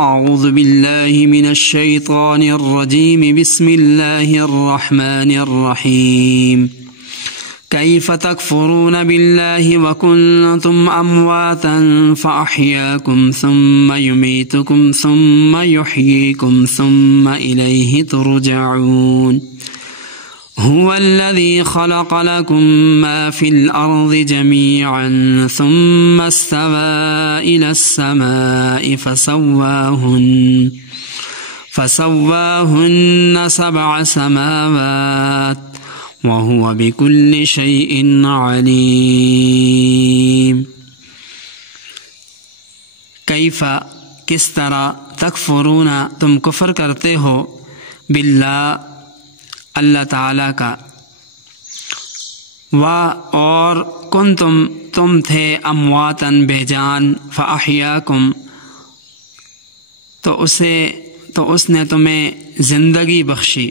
اعوذ باللہ من الشیطان الرجیم بسم اللہ الرحمن الرحیم کیف تکفرون باللہ وکنتم امواتا فاحیاکم ثم یمیتکم ثم یحییکم ثم الیہ ترجعون هو الذي خلق لكم ما في الأرض جميعا ثم استوى إلى السماء فسواهن 7 سماوات وهو بكل شيء عليم کیف کس طرح تکفرون تم کفر کرتے ہو باللہ اللہ تعالیٰ کا اور تم تھے امواتن بے جان فاحیاکم تو اس نے تمہیں زندگی بخشی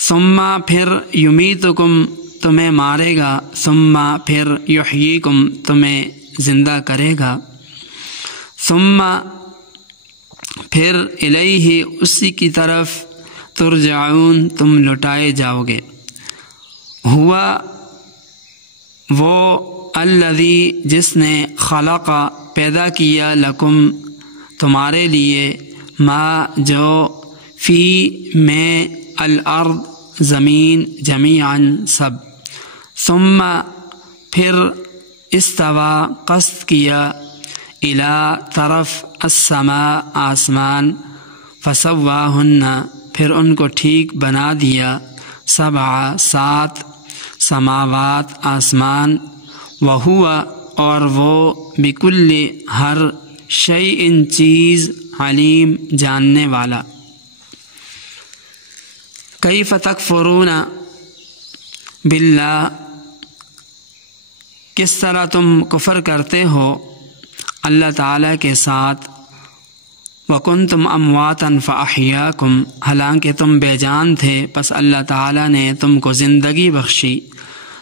ثم پھر یمیتکم تمہیں مارے گا ثم پھر یحییکم تمہیں زندہ کرے گا ثم پھر الیہ اسی کی طرف ترجعون تم لٹائے جاؤ گے ہوا وہ الذی جس نے خلق پیدا کیا لکم تمہارے لیے ما جو فی میں الارض زمین جمیعاً سب ثم پھر استوا قصد کیا الی طرف السماء آسمان فسواہن پھر ان کو ٹھیک بنا دیا 7 سماوات آسمان وہو اور وہ بکل ہر شیء چیز علیم جاننے والا کیف تکفرون باللہ کس طرح تم کفر کرتے ہو اللہ تعالیٰ کے ساتھ وَكُنْتُمْ أَمْوَاتًا فَأَحْيَاكُمْ حالانکہ تم بے جان تھے پس اللہ تعالیٰ نے تم کو زندگی بخشی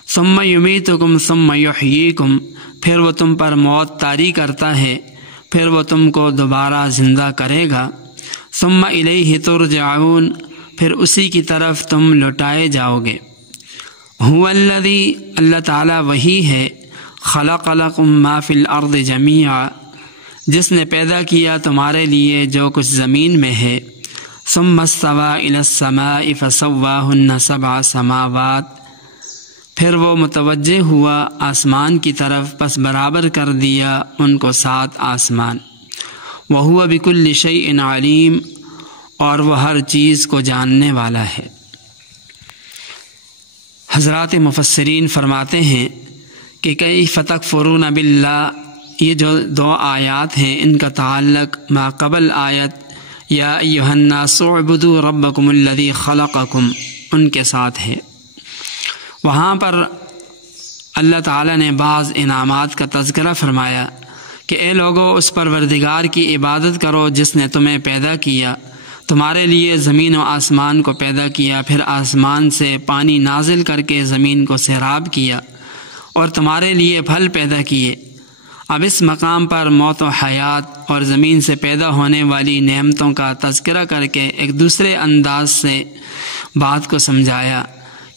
ثُمَّ يُمِيتُكُمْ ثُمَّ يُحْيِيكُمْ پھر وہ تم پر موت طاری کرتا ہے پھر وہ تم کو دوبارہ زندہ کرے گا ثُمَّ إِلَيْهِ تُرْجَعُونَ پھر اسی کی طرف تم لوٹائے جاؤ گے هُوَ الَّذِي اللہ تعالیٰ وہی ہے خَلَقَ لَكُم مَّا فِي الْأَرْضِ جَمِيعًا جس نے پیدا کیا تمہارے لیے جو کچھ زمین میں ہے ثم استوى الى السماء فسواهن 7 سماوات پھر وہ متوجہ ہوا آسمان کی طرف پس برابر کر دیا ان کو 7 آسمان وهو بكل شيء علیم اور وہ ہر چیز کو جاننے والا ہے حضرات مفسرین فرماتے ہیں کہ کیف تکفرون باللہ یہ جو 2 آیات ہیں ان کا تعلق ما قبل آیت یا ایھا الناس اعبدوا ربکم الذی خلقکم ان کے ساتھ ہے وہاں پر اللہ تعالیٰ نے بعض انعامات کا تذکرہ فرمایا کہ اے لوگو اس پروردگار کی عبادت کرو جس نے تمہیں پیدا کیا تمہارے لیے زمین و آسمان کو پیدا کیا پھر آسمان سے پانی نازل کر کے زمین کو سیراب کیا اور تمہارے لیے پھل پیدا کیے اب اس مقام پر موت و حیات اور زمین سے پیدا ہونے والی نعمتوں کا تذکرہ کر کے ایک دوسرے انداز سے بات کو سمجھایا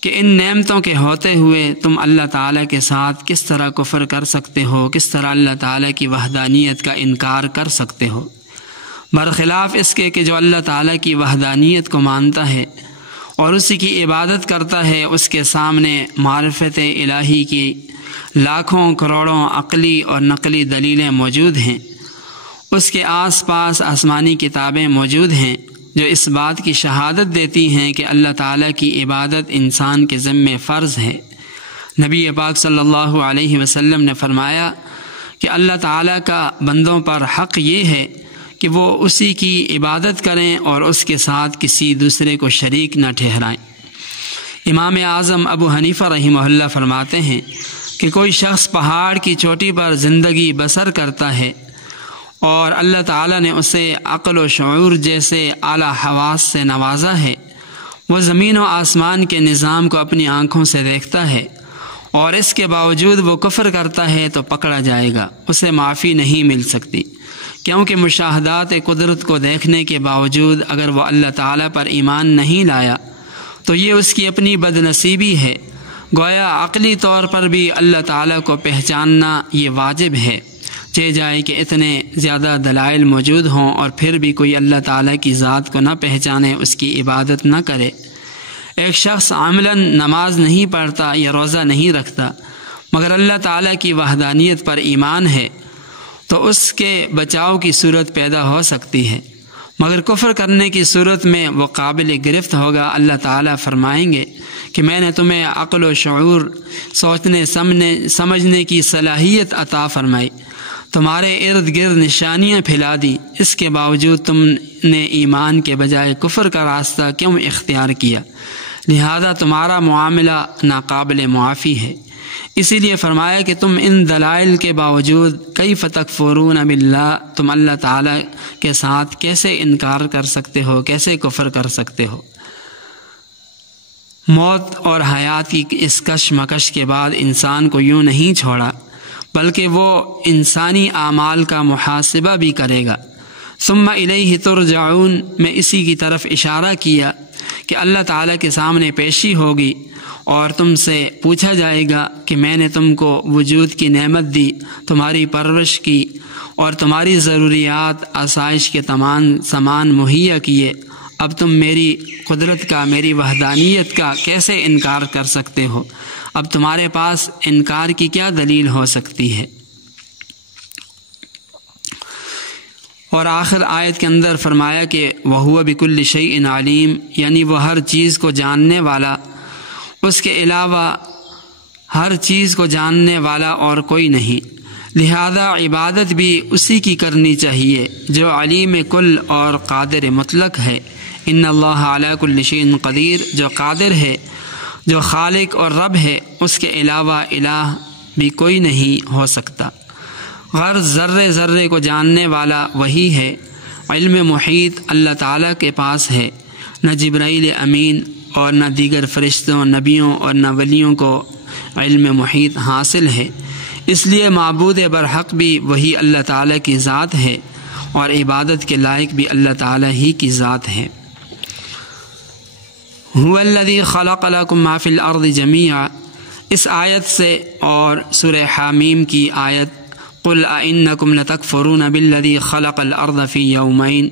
کہ ان نعمتوں کے ہوتے ہوئے تم اللہ تعالیٰ کے ساتھ کس طرح کفر کر سکتے ہو کس طرح اللہ تعالیٰ کی وحدانیت کا انکار کر سکتے ہو برخلاف اس کے کہ جو اللہ تعالیٰ کی وحدانیت کو مانتا ہے اور اسی کی عبادت کرتا ہے اس کے سامنے معرفت الہی کی لاکھوں کروڑوں عقلی اور نقلی دلیلیں موجود ہیں اس کے آس پاس آسمانی کتابیں موجود ہیں جو اس بات کی شہادت دیتی ہیں کہ اللہ تعالیٰ کی عبادت انسان کے ذمہ فرض ہے نبی پاک صلی اللہ علیہ وسلم نے فرمایا کہ اللہ تعالیٰ کا بندوں پر حق یہ ہے کہ وہ اسی کی عبادت کریں اور اس کے ساتھ کسی دوسرے کو شریک نہ ٹھہرائیں امام اعظم ابو حنیفہ رحمہ اللہ فرماتے ہیں کہ کوئی شخص پہاڑ کی چوٹی پر زندگی بسر کرتا ہے اور اللہ تعالیٰ نے اسے عقل و شعور جیسے اعلیٰ حواس سے نوازا ہے وہ زمین و آسمان کے نظام کو اپنی آنکھوں سے دیکھتا ہے اور اس کے باوجود وہ کفر کرتا ہے تو پکڑا جائے گا اسے معافی نہیں مل سکتی کیونکہ مشاہدات قدرت کو دیکھنے کے باوجود اگر وہ اللہ تعالیٰ پر ایمان نہیں لایا تو یہ اس کی اپنی بد نصیبی ہے۔ گویا عقلی طور پر بھی اللہ تعالیٰ کو پہچاننا یہ واجب ہے، چاہے جائے کہ اتنے زیادہ دلائل موجود ہوں اور پھر بھی کوئی اللہ تعالیٰ کی ذات کو نہ پہچانے، اس کی عبادت نہ کرے۔ ایک شخص عملاً نماز نہیں پڑھتا یا روزہ نہیں رکھتا مگر اللہ تعالیٰ کی وحدانیت پر ایمان ہے تو اس کے بچاؤ کی صورت پیدا ہو سکتی ہے، مگر کفر کرنے کی صورت میں وہ قابل گرفت ہوگا۔ اللہ تعالیٰ فرمائیں گے کہ میں نے تمہیں عقل و شعور، سوچنے سمجھنے کی صلاحیت عطا فرمائی، تمہارے ارد گرد نشانیاں پھیلا دی، اس کے باوجود تم نے ایمان کے بجائے کفر کا راستہ کیوں اختیار کیا؟ لہذا تمہارا معاملہ ناقابل معافی ہے۔ اسی لیے فرمایا کہ تم ان دلائل کے باوجود کیف تکفرون باللہ، تم اللہ تعالیٰ کے ساتھ کیسے انکار کر سکتے ہو، کیسے کفر کر سکتے ہو؟ موت اور حیات کی اس کشمکش کے بعد انسان کو یوں نہیں چھوڑا بلکہ وہ انسانی اعمال کا محاسبہ بھی کرے گا۔ ثم الیہ ترجعون میں اسی کی طرف اشارہ کیا کہ اللہ تعالیٰ کے سامنے پیشی ہوگی اور تم سے پوچھا جائے گا کہ میں نے تم کو وجود کی نعمت دی، تمہاری پرورش کی اور تمہاری ضروریات آسائش کے تمام سامان مہیا کیے، اب تم میری قدرت کا، میری وحدانیت کا کیسے انکار کر سکتے ہو؟ اب تمہارے پاس انکار کی کیا دلیل ہو سکتی ہے؟ اور آخر آیت کے اندر فرمایا کہ وَهُوَ بِكُلِّ شَيْءٍ عَلِيمٌ، یعنی وہ ہر چیز کو جاننے والا، اس کے علاوہ ہر چیز کو جاننے والا اور کوئی نہیں، لہذا عبادت بھی اسی کی کرنی چاہیے جو علیم کل اور قادر مطلق ہے۔ ان اللہ علی کل شیء قدیر، جو قادر ہے، جو خالق اور رب ہے، اس کے علاوہ الہ بھی کوئی نہیں ہو سکتا۔ غرض ذرے ذرے کو جاننے والا وہی ہے۔ علم محیط اللہ تعالیٰ کے پاس ہے، نہ جبرائیل امین اور نہ دیگر فرشتوں، نبیوں اور نہ ولیوں کو علم محیط حاصل ہے۔ اس لیے معبود برحق بھی وہی اللہ تعالیٰ کی ذات ہے اور عبادت کے لائق بھی اللہ تعالیٰ ہی کی ذات ہے۔ هو الذی خلق لکم ما فی الارض جمیعا، اس آیت سے اور سورہ حامیم کی آیت قل ائنکم لتکفرون بالذی خلق الارض فی یومین،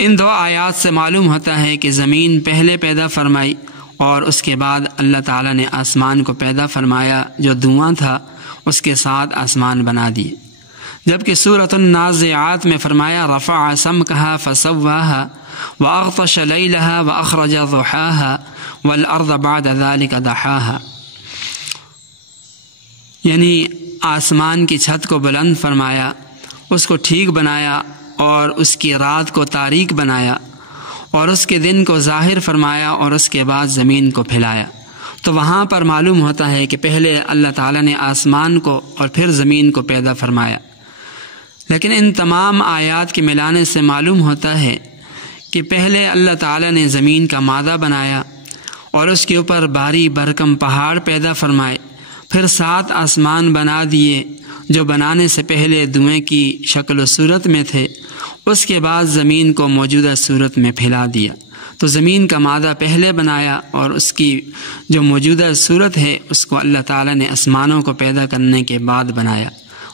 ان دو آیات سے معلوم ہوتا ہے کہ زمین پہلے پیدا فرمائی اور اس کے بعد اللہ تعالیٰ نے آسمان کو پیدا فرمایا، جو دھواں تھا اس کے ساتھ آسمان بنا دیے۔ جبکہ سورۃ النازعات میں فرمایا رفع سمکہا فسواہا واغطش لیلہا واخرج ضحاہا والارض بعد ذلک دحاہا، یعنی آسمان کی چھت کو بلند فرمایا، اس کو ٹھیک بنایا اور اس کی رات کو تاریک بنایا اور اس کے دن کو ظاہر فرمایا اور اس کے بعد زمین کو پھیلایا۔ تو وہاں پر معلوم ہوتا ہے کہ پہلے اللہ تعالیٰ نے آسمان کو اور پھر زمین کو پیدا فرمایا۔ لیکن ان تمام آیات کے ملانے سے معلوم ہوتا ہے کہ پہلے اللہ تعالیٰ نے زمین کا مادہ بنایا اور اس کے اوپر بھاری بھرکم پہاڑ پیدا فرمائے، پھر 7 آسمان بنا دیے جو بنانے سے پہلے دھوئیں کی شکل و صورت میں تھے، اس کے بعد زمین کو موجودہ صورت میں پھیلا دیا۔ تو زمین کا مادہ پہلے بنایا اور اس کی جو موجودہ صورت ہے اس کو اللہ تعالیٰ نے آسمانوں کو پیدا کرنے کے بعد بنایا۔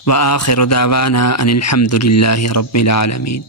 وآخر دعوانا ان الحمد للہ رب العالمین۔